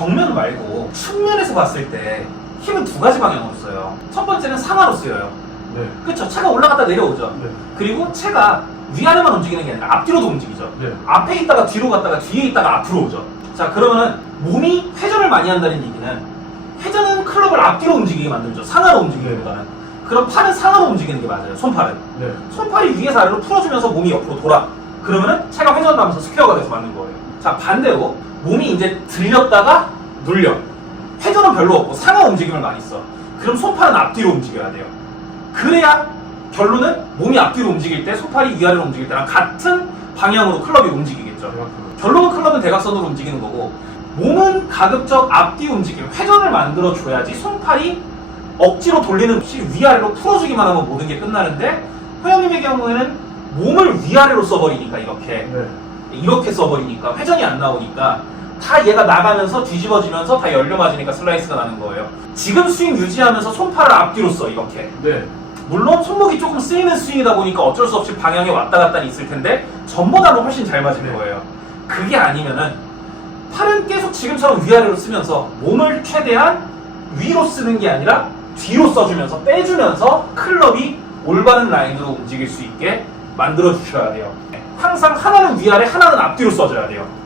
정면 말고 측면에서 봤을 때 힘은 두 가지 방향으로 써요. 첫 번째는 상하로 쓰여요. 네. 그렇죠. 차가 올라갔다 내려오죠. 네. 그리고 채가 위아래만 움직이는 게 아니라 앞뒤로도 움직이죠. 네. 앞에 있다가 뒤로 갔다가 뒤에 있다가 앞으로 오죠. 자, 그러면은 몸이 회전을 많이 한다는 얘기는 회전은 클럽을 앞뒤로 움직이게 만들죠. 상하로 움직이기보다는. 그럼 팔은 상하로 움직이는 게 맞아요. 손팔은. 네. 손팔이 위에서 아래로 풀어주면서 몸이 옆으로 돌아. 그러면은 체가 회전하면서 스퀘어가 돼서 맞는 거예요. 자, 반대로 몸이 이제 들렸다가 눌려. 회전은 별로 없고 상하 움직임을 많이 써. 그럼 손팔은 앞뒤로 움직여야 돼요. 그래야 결론은 몸이 앞뒤로 움직일 때 손팔이 위아래로 움직일 때랑 같은 방향으로 클럽이 움직이겠죠. 결론은 클럽은 대각선으로 움직이는 거고 몸은 가급적 앞뒤 움직임, 회전을 만들어 줘야지 손팔이 억지로 돌리는 없이 위아래로 풀어주기만 하면 모든 게 끝나는데 호영님의 경우에는 몸을 위아래로 써버리니까 이렇게 네. 이렇게 써버리니까 회전이 안 나오니까 다 얘가 나가면서 뒤집어지면서 다 열려 맞으니까 슬라이스가 나는 거예요. 지금 스윙 유지하면서 손팔을 앞뒤로 써 이렇게. 네. 물론 손목이 조금 쓰이는 스윙이다 보니까 어쩔 수 없이 방향에 왔다 갔다 있을 텐데 전보다는 훨씬 잘 맞은 네. 거예요. 그게 아니면은 팔은 계속 지금처럼 위아래로 쓰면서 몸을 최대한 위로 쓰는 게 아니라 뒤로 써주면서 빼주면서 클럽이 올바른 라인으로 움직일 수 있게 만들어 주셔야 돼요. 항상 하나는 위아래, 하나는 앞뒤로 써줘야 돼요.